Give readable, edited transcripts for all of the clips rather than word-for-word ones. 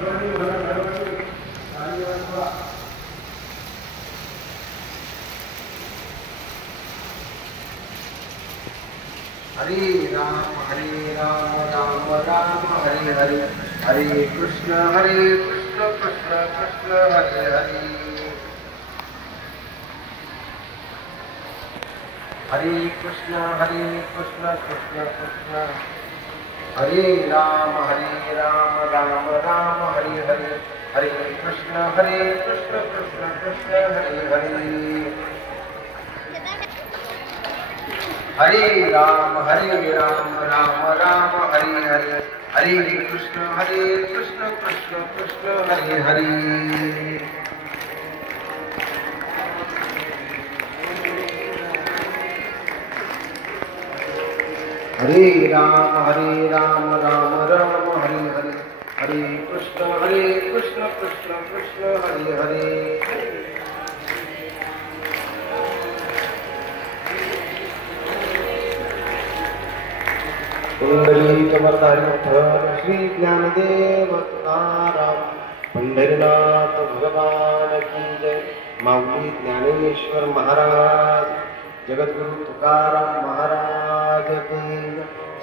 हरे राम राम राम हरे हरे हरे कृष्ण कृष्ण कृष्ण हरे हरे हरे कृष्ण कृष्ण कृष्ण हरे राम राम राम हरे हरे हरे कृष्ण कृष्ण कृष्ण हरे हरे हरे राम राम राम हरे हरे हरे कृष्ण कृष्ण कृष्ण हरे हरे हरे राम राम राम हरे हरे हरे कृष्ण कृष्ण हरे हरे पुंडलीकवरदारी श्री ज्ञानदेव तुकाराम पंढरीनाथ भगवान की जय। माऊली ज्ञानेश्वर महाराज, जगद्गुरु तुकाराम महाराज की,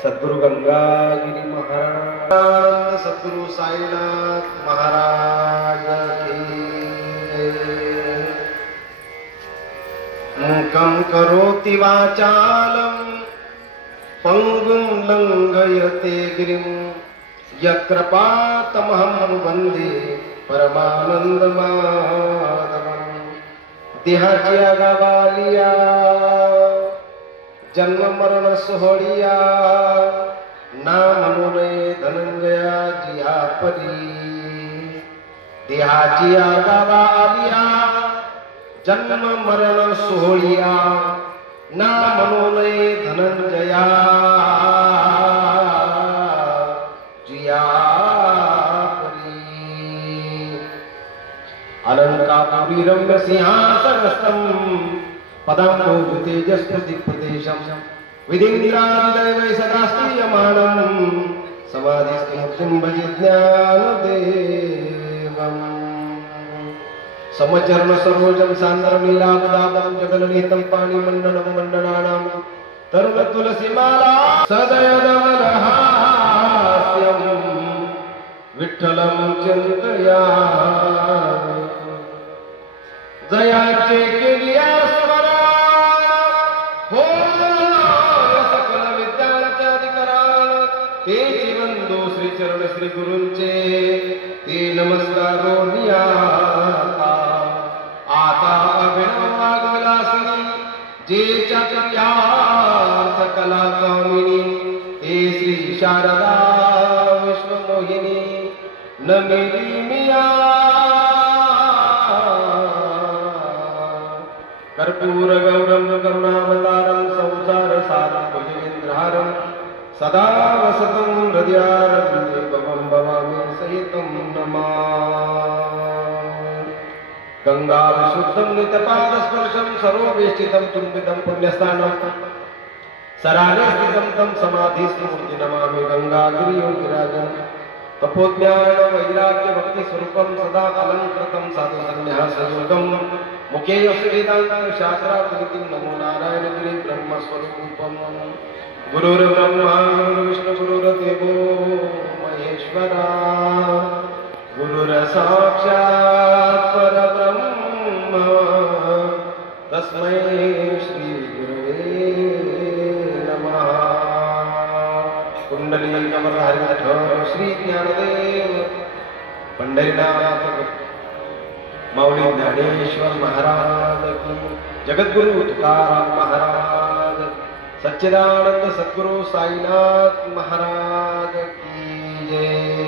सद्गुरु गंगागिरी महाराज, सद्गुरु साईनाथ महाराज की जय। मूकं करोति वाचालं पंगुं लंघयते गिरिं, यत्कृपातमहं वन्दे परमानंद माधवं। देहाची आगावालिया जन्म मरण सोहळिया, ना म्हणू नये धनंजयाची आपली। देहाची आगावालिया जन्म मरण सोहळिया, ना म्हणू नये धनंजया जिया परी। अलंकापुरी रम्य सिंहासनस्थं पदांबोज तेजस्प्रदीप्तदेशं, विधीन्द्रादिदैवै सदा स्तूयमानं, समाधिस्थं भजे ज्ञानदेवम्। समचरण सरोजं सान्द्रं लीलावदापं जगन्निहितं पाणिमण्डनं मण्डनानां, तरुण तुलसीमाला सदयदवलहास्यं विठ्ठलं चिन्तयामि। जयाचे केलिया स्मरा हो सकल विद्यांचे अधिकरण, ते जीवंदो श्री चरण श्री गुरूंचे, ते नमस्कारो नियाता। आता अभिनव वाग्विलासिनी, जे चक्यार्थ कला कामिनी, ते श्री शारदा विश्वमोहिनी, नमिली मिया। कर्पूर गौरम करुणावतारं संसार सारं भुजगेन्द्रहारं, सदा वसतं हृदयारविन्दे भवं भवामि सहितं नमामि। गंगा विशुद्धं नित्यपादस्पर्शं, सर्ववेष्टितं चुम्बितं पुण्यस्थानं, सरारे स्थितं तं समाधिस्थमूर्ति नमामि। गंगागिरियोगिराजं तपोज्ञान वैराग्य भक्ति स्वरूपं, सदा अलंकृतं साधु संन्यासयोगं, मुखे वेदांत शास्त्रार्थनितिं, नमो नारायण गिरि ब्रह्मस्वरूपं। गुरुर्ब्रह्मा गुरुर्विष्णु गुरुर्देवो महेश्वरा, गुरुर्साक्षात् परब्रह्म, तस्मै श्री गुरवे नमः। कुंडलीकवरधारी श्री ज्ञानदेव पंढरीनाथ माऊली ज्ञानेश्वर महाराज की, जगद्गुरु तुकाराम महाराज, सच्चिदानंद सद्गुरु साईनाथ महाराज की जय।